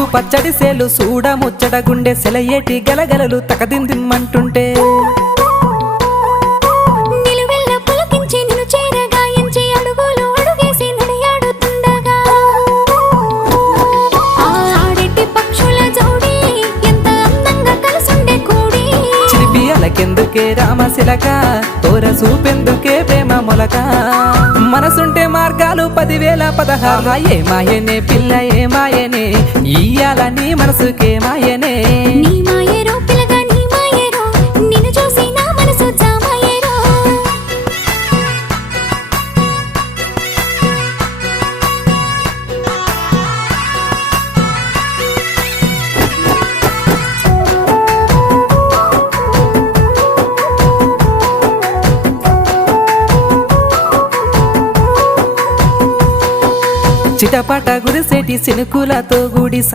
ముద్దు పచ్చడి సేలు సూడ ముచ్చట గుండె సెలయేటి గలగలలు తకదిందిమ్మంటుంటే నిలువెల్ల పులకించి నిన్ను చేరగాయించి అడుగులు అడుగేసి నడియాడుతుండగా ఆడెట్టి పక్షుల జోడి ఎంత అందంగా కలుసుండే కూడి చిలిపి అలకెందుకే రామశిలక తోర సూపెందుకే ప్రేమ మొలక మనసుంటే మార్గాలు 10,016 ఏ మాయనే పిల్ల ఏ మాయనే ఇయ్యాల నీ మనసుకే మాయనే నీ మాయేరో పిల్లగా నీ మాయేరో నిన్ను చూసి నా మనసు జామాయేరో చిటపట గురిసేటి సినుకులతో గుడి